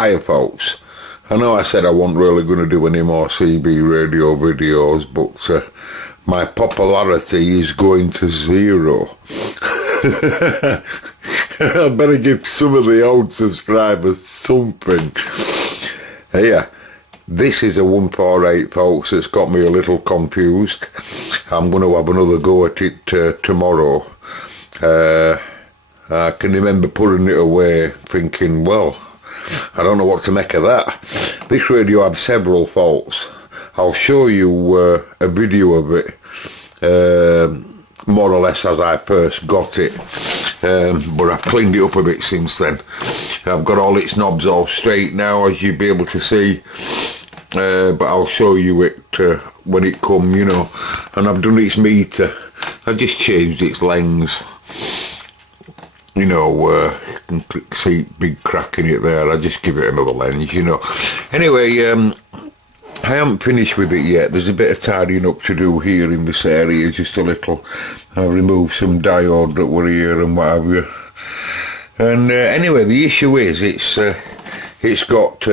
Hiya folks, I know I said I wasn't really going to do any more CB radio videos, but my popularity is going to zero. I better give some of the old subscribers something. Here, this is a 148 folks that's got me a little confused. I'm going to have another go at it tomorrow. I can remember putting it away thinking, well, I don't know what to make of that. This radio had several faults. I'll show you a video of it, more or less as I first got it, but I've cleaned it up a bit since then. I've got all its knobs all straight now, as you'll be able to see, but I'll show you it when it come, you know. And I've done its meter. I just changed its lengths. You know, you can see big crack in it there. I just give it another lens, you know. Anyway, I haven't finished with it yet. There's a bit of tidying up to do here in this area, just a little. I removed some diode that were here and what have you. And anyway, the issue is it's got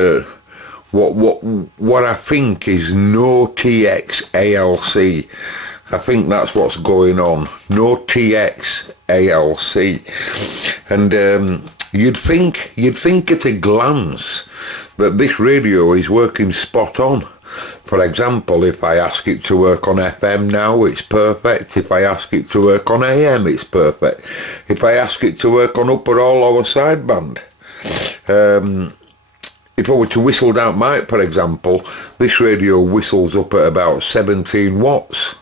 what I think is No Tx Alc. I think that's what's going on. No Tx Alc. And you'd think at a glance that this radio is working spot on. For example, if I ask it to work on FM now, it's perfect. If I ask it to work on AM, it's perfect. If I ask it to work on upper or lower sideband, if I were to whistle down mic, for example, this radio whistles up at about 17 watts.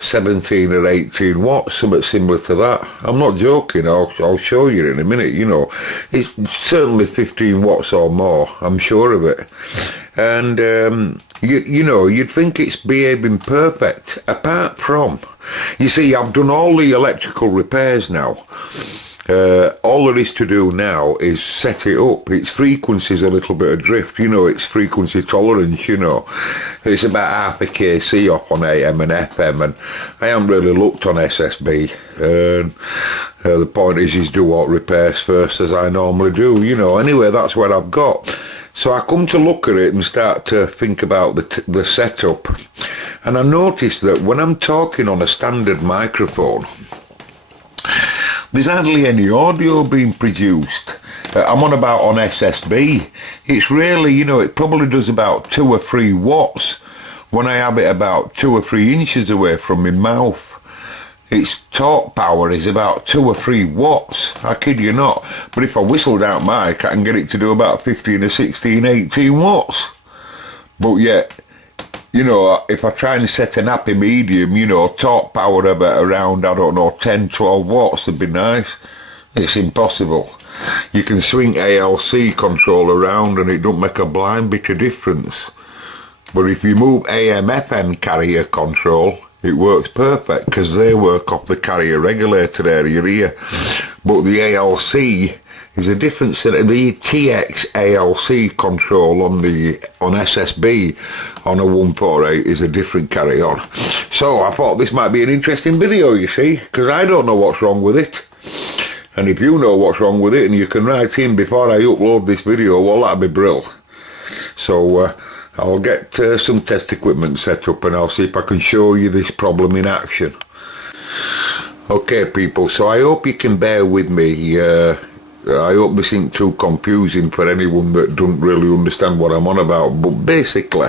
17 or 18 watts, something similar to that. I'm not joking. I'll show you in a minute, you know. It's certainly 15 watts or more, I'm sure of it. And you know, you'd think it's behaving perfect, apart from, you see, I've done all the electrical repairs now. All there is to do now is set it up. Its frequency's a little bit adrift, you know, its frequency tolerance, you know. It's about half a kc off on AM and FM, and I haven't really looked on SSB. The point is do all repairs first, as I normally do, you know. Anyway, that's what I've got. So I come to look at it and start to think about the setup, and I noticed that when I'm talking on a standard microphone, there's hardly any audio being produced. I'm on about on SSB. It's really, you know, it probably does about 2 or 3 watts when I have it about 2 or 3 inches away from my mouth. Its talk power is about 2 or 3 watts. I kid you not. But if I whistle down mic, I can get it to do about 15 or 16, 18 watts. But yet, you know, if I try and set an happy medium, you know, talk power about around, I don't know, 10, 12 watts would be nice. It's impossible. You can swing ALC control around and it don't make a blind bit of difference. But if you move AM FM carrier control, it works perfect, because they work off the carrier regulator area here. But the ALC is a different set. The TX ALC control on SSB on a 148 is a different carry on. So I thought this might be an interesting video, you see, because I don't know what's wrong with it. And if you know what's wrong with it and you can write in before I upload this video, well, that'd be brill. So I'll get some test equipment set up and I'll see if I can show you this problem in action. Okay people, so I hope you can bear with me. I hope this isn't too confusing for anyone that doesn't really understand what I'm on about. But basically,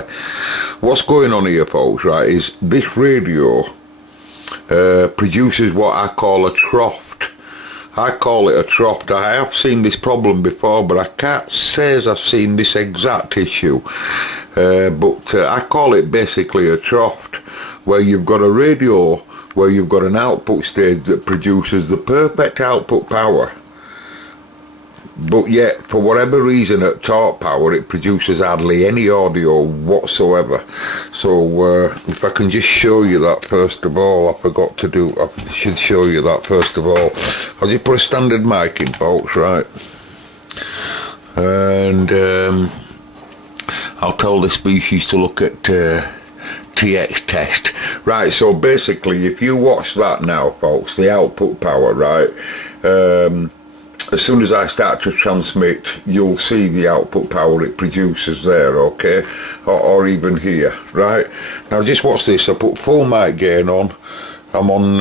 what's going on here folks, right, is this radio produces what I call a trough. I call it a trough. I have seen this problem before, but I can't say as I've seen this exact issue. But I call it basically a trough, where you've got a radio where you've got an output stage that produces the perfect output power. But yet, for whatever reason at talk power, it produces hardly any audio whatsoever. So if I can just show you that first of all, I should show you that first of all. I'll just put a standard mic in folks, right? And I'll tell the species to look at TX test. Right, so basically if you watch that now folks, the output power, right? as soon as I start to transmit, you'll see the output power it produces there, okay, or even here, right? Now just watch this. I put full mic gain on. I'm on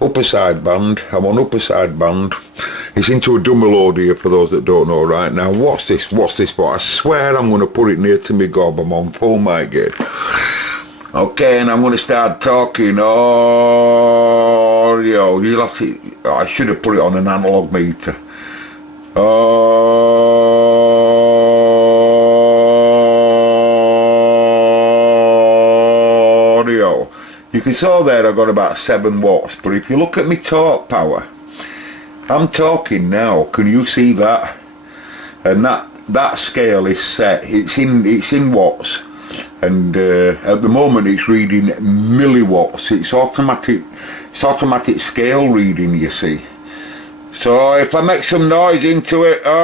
upper sideband. I'm on upper sideband. It's into a dummy load here for those that don't know. Right now, watch this, but I swear I'm going to put it near to me gob. I'm on full mic gain. Okay, and I'm going to start talking. Oh, yo, you'll have to. I should have put it on an analog meter. Oh, yo. You can see there I've got about 7 watts, but if you look at my talk power, I'm talking now. Can you see that? And that scale is set. It's in watts. And at the moment it's reading milliwatts. It's automatic scale reading, you see. So if I make some noise into it, audio,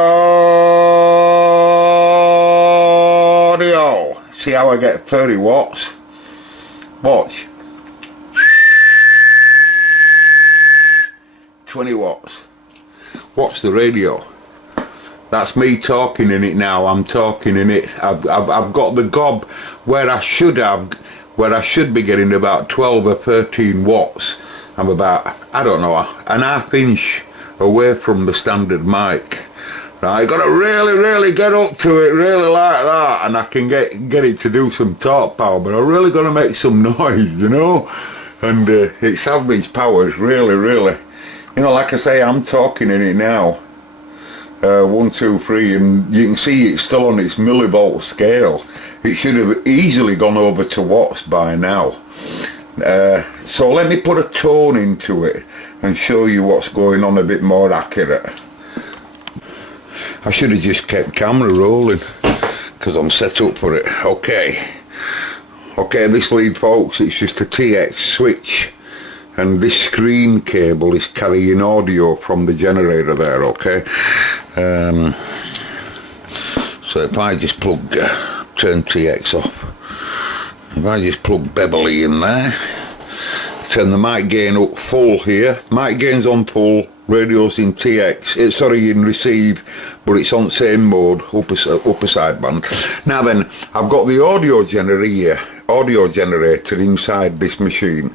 see how I get 30 watts? Watch. 20 watts. Watch the radio. That's me talking in it now. I'm talking in it. I've got the gob where I should be getting about 12 or 13 watts. I'm about, I don't know, an ½ inch away from the standard mic. Right, got to really get up to it, really like that, and I can get it to do some talk power. But I really got to make some noise, you know. And its average power is really, you know, like I say, I'm talking in it now. 1, 2, 3, and you can see it's still on its millivolt scale. It should have easily gone over to watts by now. So let me put a tone into it and show you what's going on a bit more accurate. I should have just kept camera rolling because I'm set up for it. Okay, this lead, folks, it's just a TX switch. And this screen cable is carrying audio from the generator there, okay? So if I just plug, turn TX off, if I just plug Beverly in there, turn the mic gain up full here, mic gain's on full, radio's in TX, in receive, but it's on same mode, upper sideband. Now then, I've got the audio generator inside this machine,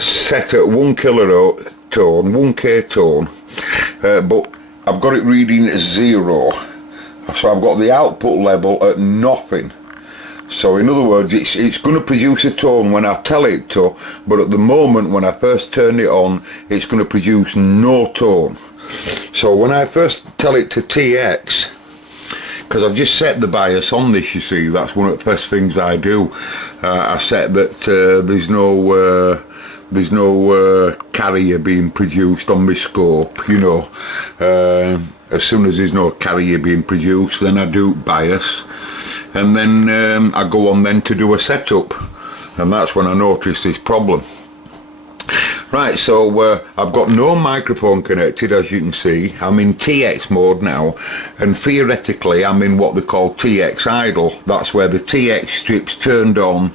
set at 1 kilotone, 1K tone, but I've got it reading 0, so I've got the output level at nothing. So in other words, it's going to produce a tone when I tell it to, but at the moment when I first turn it on, it's going to produce no tone. So when I first tell it to TX, because I've just set the bias on this, you see, that's one of the first things I do. I set that there's no carrier being produced on my scope, you know. As soon as there's no carrier being produced, then I do bias, and then I go on then to do a setup, and that's when I notice this problem. Right, so I've got no microphone connected, as you can see. I'm in TX mode now, and theoretically I'm in what they call TX idle. That's where the TX strip's turned on,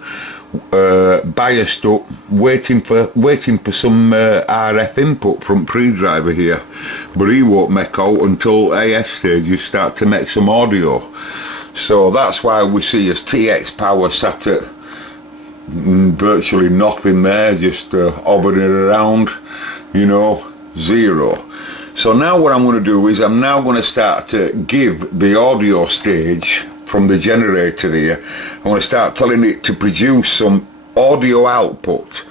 biased up, waiting for some RF input from pre-driver here, but he won't make out until AF stages start to make some audio. So that's why we see as TX power sat at virtually nothing there, just hovering around, you know, 0. So now what I'm going to do is I'm now going to start to give the audio stage from the generator here. I'm going to start telling it to produce some audio output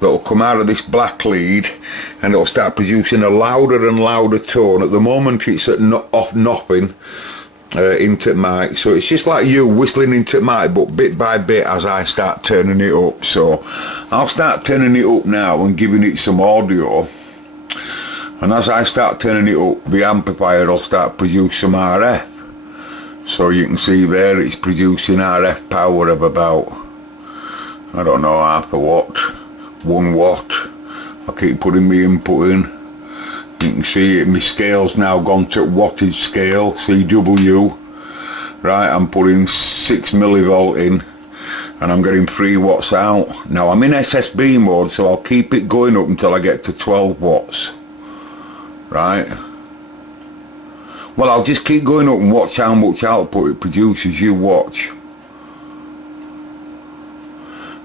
that will come out of this black lead, and it'll start producing a louder and louder tone. At the moment it's at off nothing into mic, so it's just like you whistling into mic, but bit by bit as I start turning it up. So I'll start turning it up now and giving it some audio, and as I start turning it up, the amplifier will start producing some RF. So you can see there it's producing RF power of about, I don't know, half a watt, 1 watt. I keep putting my input in. You can see it, my scale's now gone to wattage scale, CW. Right, I'm putting 6 millivolt in, and I'm getting 3 watts out. Now I'm in SSB mode, so I'll keep it going up until I get to 12 watts. Right, Well, I'll just keep going up and watch how much output it produces. You watch.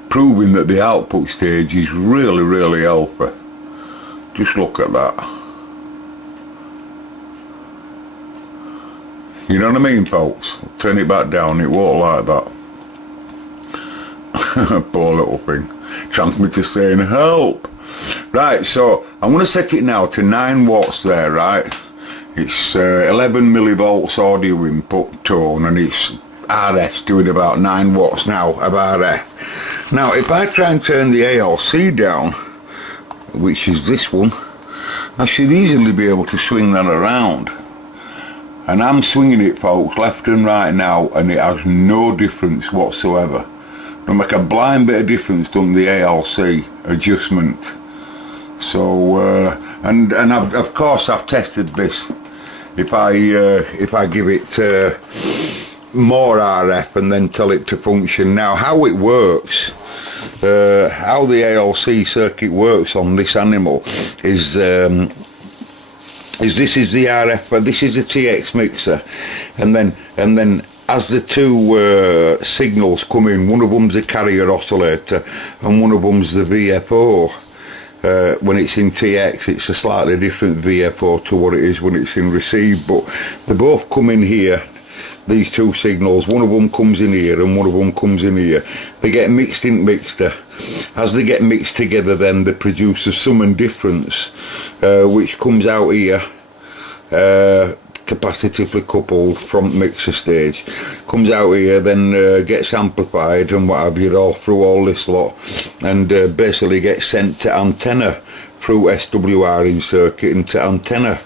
Proving that the output stage is really, really healthy. Just look at that. You know what I mean, folks? Turn it back down, it won't like that. Poor little thing. Transmitter saying help. Right, so I'm going to set it now to 9 watts there, right? It's 11 millivolts audio input tone, and it's RF's doing about 9 watts now of RF. Now, if I try and turn the ALC down, which is this one, I should easily be able to swing that around. And I'm swinging it, folks, left and right now, and it has no difference whatsoever. Don't make a blind bit of difference on the ALC adjustment. So, and of course I've tested this. If I give it more RF and then tell it to function. Now, how it works, how the ALC circuit works on this animal is this is the RF, this is the TX mixer, and then as the two signals come in, one of them's the carrier oscillator and one of them's the VFO. When it's in TX, it's a slightly different VFO to what it is when it's in receive, but they both come in here. These two signals, one of them comes in here and one of them comes in here. They get mixed in mixer. As they get mixed together, then they produce a sum and difference, which comes out here, capacitively coupled from mixer stage. Comes out here, then gets amplified and what have you, all through all this lot, and basically gets sent to antenna through SWR in circuit into antenna.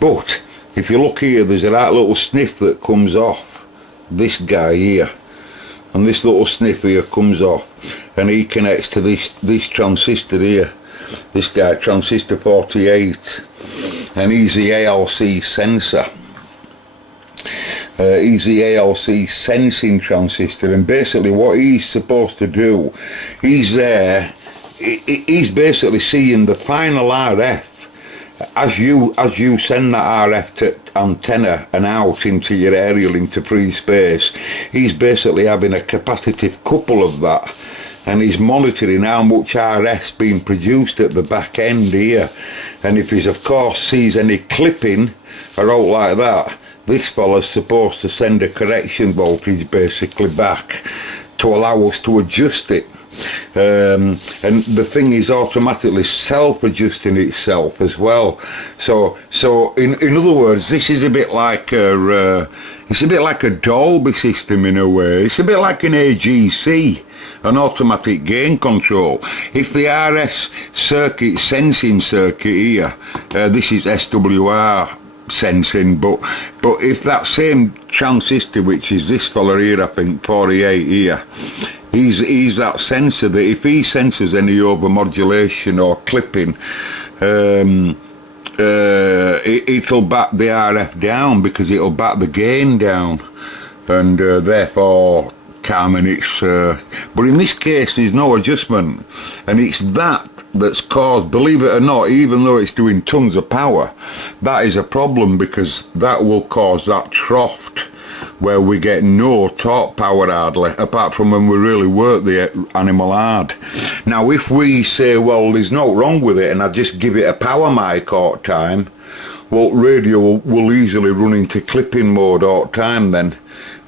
But if you look here, there's a right little sniff that comes off this guy here, and this little sniff here comes off, and he connects to this transistor here, this guy, transistor 48, and he's the ALC sensor. He's the ALC sensing transistor, and basically what he's supposed to do, he's he's basically seeing the final RF. As you send that RF to antenna and out into your aerial, into free space, he's basically having a capacitive couple of that, and he's monitoring how much RF's being produced at the back end here. And if he's of course sees any clipping or out like that, this fella's supposed to send a correction voltage basically back to allow us to adjust it. And the thing is automatically self-adjusting itself as well. So in other words, this is a bit like it's a bit like a Dolby system in a way. It's a bit like an AGC, an automatic gain control. If the RS circuit, sensing circuit here, this is SWR sensing, but if that same transistor, which is this fella here, I think 48 here, he's that sensor that if he senses any overmodulation or clipping, it'll back the RF down, because it'll back the gain down, and therefore calming its but in this case there's no adjustment, and it's that's caused, believe it or not, even though it's doing tons of power, that is a problem, because that will cause that trough where we get no torque power hardly, apart from when we really work the animal hard. Now if we say, well, there's no wrong with it, and I just give it a power mic all the time, well, radio will easily run into clipping mode all the time then,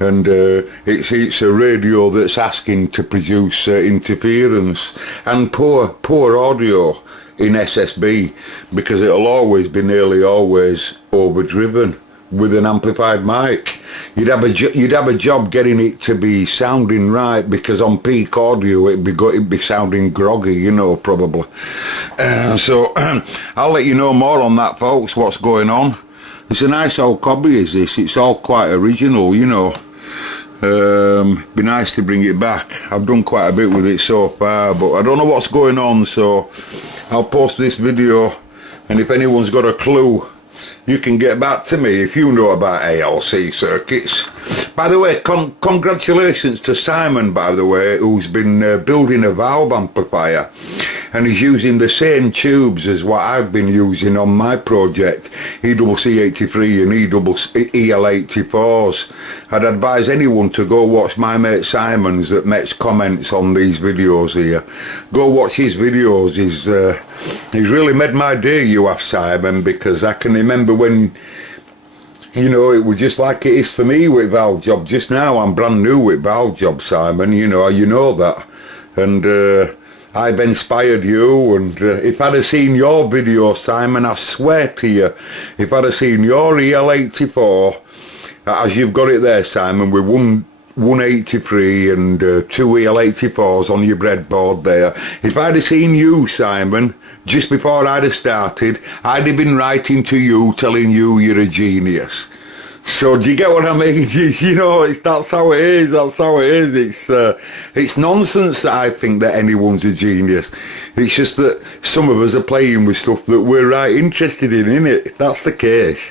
and it's a radio that's asking to produce interference and poor audio in SSB, because it'll always be nearly always overdriven with an amplified mic. You'd have a job getting it to be sounding right, because on peak audio it'd be sounding groggy, you know, probably. So I'll let you know more on that, folks, what's going on. It's a nice old copy, is this. It's all quite original, you know. Be nice to bring it back. I've done quite a bit with it so far, but I don't know what's going on, so I'll post this video, and if anyone's got a clue, you can get back to me if you know about ALC circuits. By the way, congratulations to Simon, by the way, who's been building a valve amplifier. and he's using the same tubes as what I've been using on my project, ECC83 and EL84s. I'd advise anyone to go watch my mate Simon's that makes comments on these videos here. Go watch his videos. He's really made my day, you have, Simon, because I can remember when, you know, it was just like it is for me with valve job. Just now I'm brand new with valve job, Simon, you know that. And I've inspired you, and if I'd have seen your video, Simon, I swear to you, if I'd have seen your EL84, as you've got it there, Simon, with 183 and 2 EL84s on your breadboard there, if I'd have seen you, Simon, just before I'd have started, I'd have been writing to you telling you you're a genius. So do you get what I mean? You know, that's how it is, that's how it is. It's nonsense that I think that anyone's a genius. It's just that some of us are playing with stuff that we're right interested in, innit? That's the case.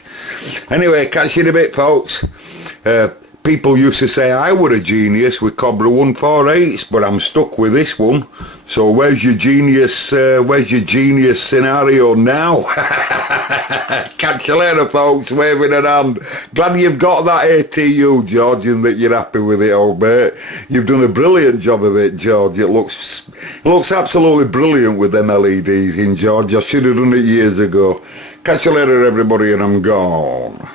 Anyway, catch you in a bit, folks. People used to say I were a genius with Cobra 148s, but I'm stuck with this one. So where's your genius scenario now? Catch you later, folks, waving a hand. Glad you've got that ATU, George, and that you're happy with it, old mate. You've done a brilliant job of it, George. It looks absolutely brilliant with them LEDs in, George. I should have done it years ago. Catch you later, everybody, and I'm gone.